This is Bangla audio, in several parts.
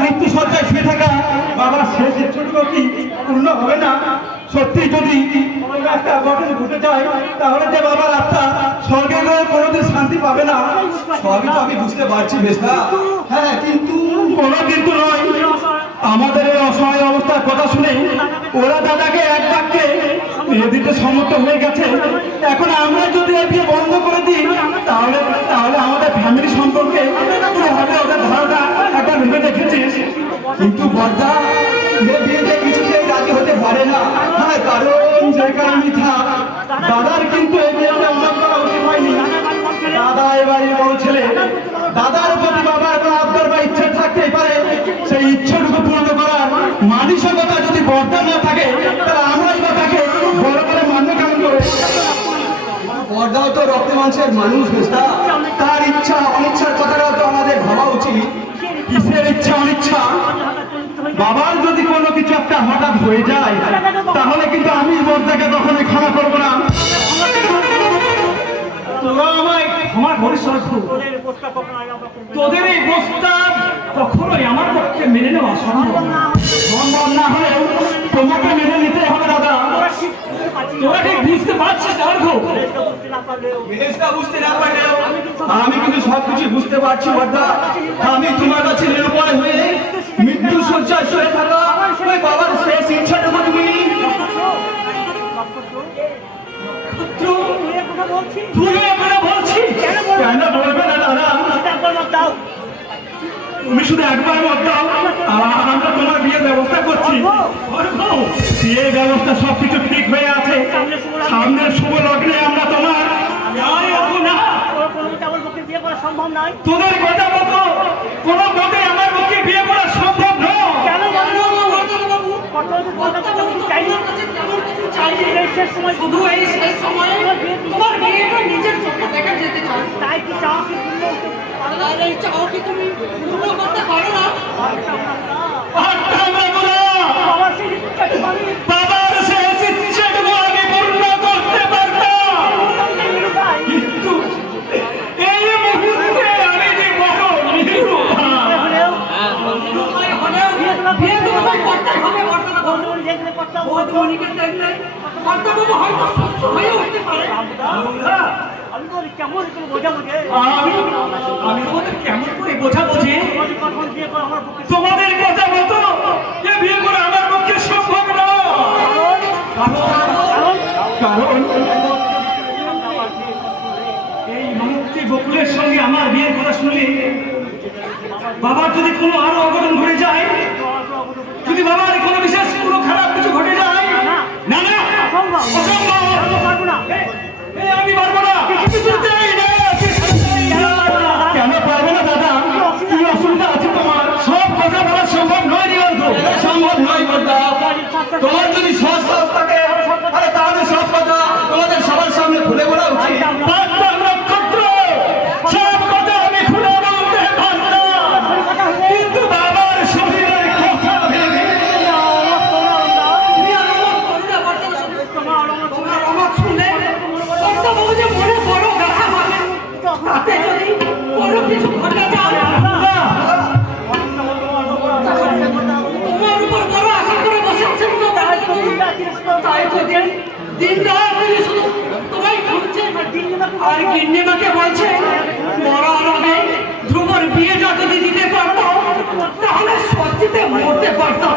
মৃত্যু সজ্জায় শুয়ে থাকা বাবার শেষ ইচ্ছাটুকু কি পূর্ণ হবে না? সত্যি যদি একটা ঘটনা ঘটে যায় তাহলে যে বাবার আত্মা স্বর্গে কোনোদিন শান্তি পাবে না। সবই তো আমি বুঝতে পারছি বেশটা, হ্যাঁ, কিন্তু কোনো কিন্তু নয়। আমাদের এই অসহায় অবস্থার কথা শুনে ওরা দাদাকে এক বাক্যে বিয়ে দিতে সম্মত হয়ে গেছে। এখন আমরা যদি বিয়ে বন্ধ করে দিই তাহলে তাহলে আমাদের ফ্যামিলি সম্পর্কে হবে ওদের ধারণা একবার ভেবে দেখেছিস? কিন্তু বর্দা বিয়েতে কিছুতেই রাজি হতে পারে না। হ্যাঁ, কারণ যে কারণে থাক দাদার কিন্তু এই বিয়েতে অবাক করা উচিত হয়নি। দাদা এবারের বড় ছেলে, দাদার প্রতি বাবার কোনো আবদার বা ইচ্ছে থাকতেই পারে। সেই ইচ্ছাটুকু পূর্ণ করার মানসিকতা যদি বর্দা না থাকে তাহলে আমরাই বা তাকে বড় করে মান্য কেমন করে? বর্দাও তো রক্ত মাংসের মানুষ বেশটা, তার ইচ্ছা অনিচ্ছার কথাটাও তো আমাদের ভাবা উচিত। কিসের ইচ্ছা অনিচ্ছা? বাবার যদি কোনো কিছু একটা হঠাৎ হয়ে যায় তাহলে কিন্তু আমি বর্দাকে কখনোই ক্ষমা করবো না। তোরা আমায় ক্ষমা করিস রাখো, তোদের এই প্রস্তাব কখনোই আমার পক্ষে মেনে নেওয়া সম্ভব না হলেও তোমাকে মেনে নিতে হবে দাদা। তোরা ঠিক বুঝতে পারছিস রাখো, বুঝতে না পারলেও আমি কিন্তু সবকিছু বুঝতে পারছি বর্দা। আমি তোমার কাছে নিরুপায় হয়ে মৃত্যু শয্যায় শুয়ে থাকা ওই বাবার শেষ ইচ্ছাটুকু তুমি তুমি শুধু একবার মত দাও, আমরা তোমার বিয়ের ব্যবস্থা করছি। বিয়ের ব্যবস্থা সবকিছু ঠিক হয়ে আছে। সামনের শুভ লগ্নে আমরা তোমার তোদের কথা মতো কোনো মতে আমার পক্ষে বিয়ে করা সম্ভব নয়। শুধু এই শেষ সময়ে তোমার বিয়েটা নিজের চোখে দেখা যেতে চাও, তাই কি চাও কি এই চাও কি তুমি পূর্ণ করতে পারো না? বাবার শেষ ইচ্ছেটুকু আমি পূর্ণ করতে পারতাম, কিন্তু এই মুহূর্তে আমি যে বড় বিয়ে তোমায় করতে হবে। বর্তমানিকে দেখলে কর্তাবাবু হয়তো সুস্থ হয়ে উঠতে পারে। আমি কেমন করে বোঝাবো? তোমাদের কথা মতো বিয়ে করে আমার পক্ষে সম্ভব নয়। কারণ এই মুক্তি বকুলের সঙ্গে আমার বিয়ের কথা শুনলে বাবার যদি কোনো আরো অঘটন ঘটে যায়, যদি বাবার কোনো বিশেষ কোনো খারাপ কিছু ঘটে যায়, না না আমি পারবো না। কেন পারবো না দাদা? কি অসুবিধা আছে তোমার? সব কথা বলা সম্ভব নয়, সম্ভব নয় বলতা। তোমার যদি সৎ সাহস থাকে তাহলে সব কথা তোমাদের সবার সামনে খুলে বলা উচিত। সব কথা আমি খুলে বলতে পারতাম, কিন্তু বাবার শরীরের কথা ভেবে তাতে যদি কোনো কিছু ঘটে যায় তোমার উপর বড় আশা করে বসে আছেন তো, তাই তো দিন রাত শুধু তোমায় খুঁজছে। আর গিন্নিমাকে বলছে মরার আগে ধ্রুবর বিয়েটা যদি দিতে পারতো তাহলে সত্যিতে মরতে পারতাম।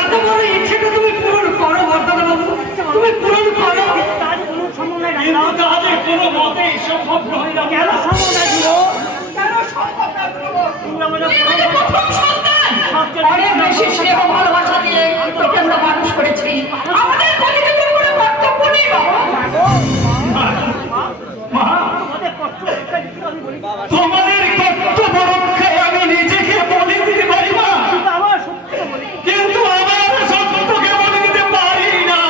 এত বড় ইচ্ছেটা তুমি পূরণ করো বর্তমানবাবু, তুমি পূরণ করো। কিন্তু তাদের কোনো মতেই সম্ভব নয়। কেন সম্ভব না? কেন সম্ভব না? আমাদের প্রথম সন্তান অনেক বেশি স্নেহ ভালোবাসা দিয়ে তোকে আমরা মানুষ করেছি। আমাদের প্রতিটি কোনো কর্তব্য নেই বাবা। তোমাদের কর্তব্য রক্ষায় আমি নিজেকে বলে দিতে পারি না, কিন্তু আমার সত্যকে বলে দিতে পারি না।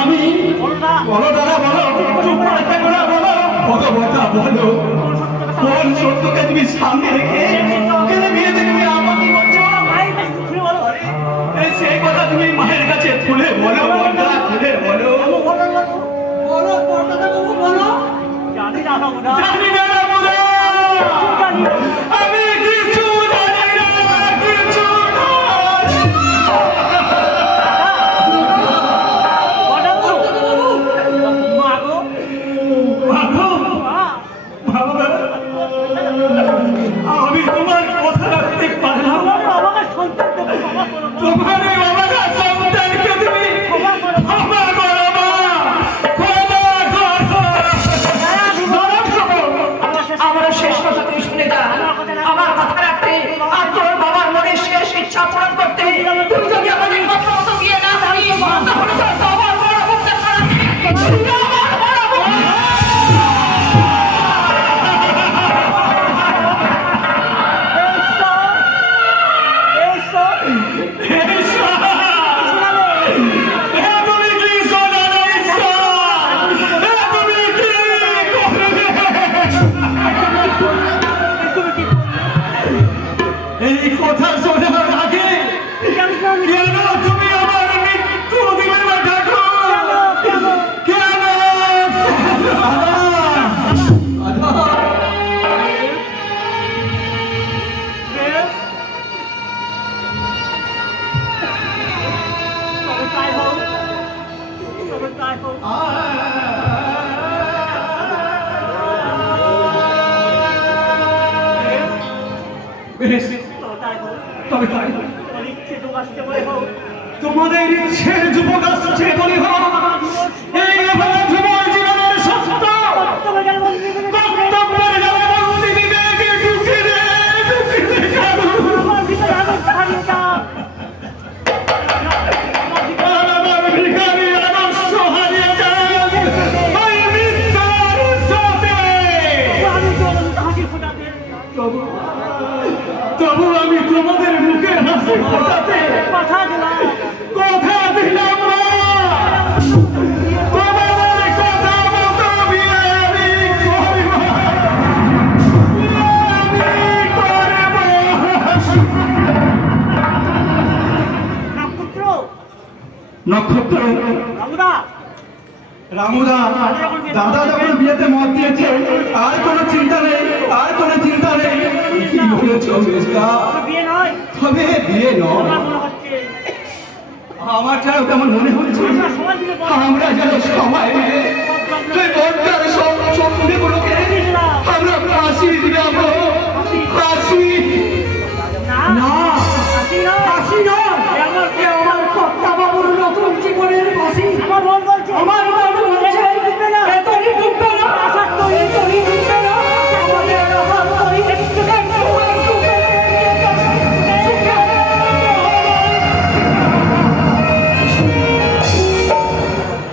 আমি বলো দাদা, বলো ভগবতা, বলো কোন সত্যকে তুমি সামনে রেখে বিয়েতে তুমি আমাকে বলছো? সেই কথা তুমি মায়ের কাছে খুলে বলো, খুলে বলো। বলো বলো। জানি না রামুদা। জানি না রামুদা, জানি না। আমি কিছু জানি না, কিছু না। বড়বাবু, মা গো, মাগো, মা। বাবা, আমি তোমার কথা রাখতে পারলাম না। আমাকে সন্তান দেবে, ক্ষমা করো মা। তোমার এই বাবাটা সন্তানকে তুমি ক্ষমা করো মা। ক্ষমা করো মা, ক্ষমা করো। আমার শেষ কথা তুই শুনে যা। আমার কথা রাখতে আর তোর বাবার মনের শেষ ইচ্ছা পূরণ করতে তুই যদি আমাদের কথা মতো বিয়ে না করিস তাহলে তোর বাবার বড় মুখটা খারাপ। আমার বড় মুখ। তুমি কি শোনালে ঈশ্বর? তুমি কি করলে? এই কথা শোনার আগে কেন তুমি আমার মৃত্যু দিলে না ঠাকুর? কেন? বেশ, তবে তাই তোমাদের ইচ্ছে যুবক আসছে বলি হোক। এই এভাবে তোমার জীবনের সত্য কর্তব্যের গেলে বন্দি বিবেকে ঢুকে দে, ঢুকে দে কারু। আর আমার ভিখারি আদর্শ হারিয়ে যায় ওই মিথ্যার সাথে। তবু আমি তোমাদের মুখের হাসি ফোটাতে কথা দিলাম না। তোমাদের কথা মতো বিয়ে আমি করব, আমি করব। নক্ষত্র, রামুদা, দাদা যখন বিয়েতে মত দিয়েছে আর কোনো চিন্তা নেই, আর কোনো চিন্তা নেই। কি বলেছ মেজদা? তবে বিয়ে নয়, আমার যেন কেমন মনে হচ্ছে আমরা যেন সবাই মিলে এই বরটার সঙ্গে কোনো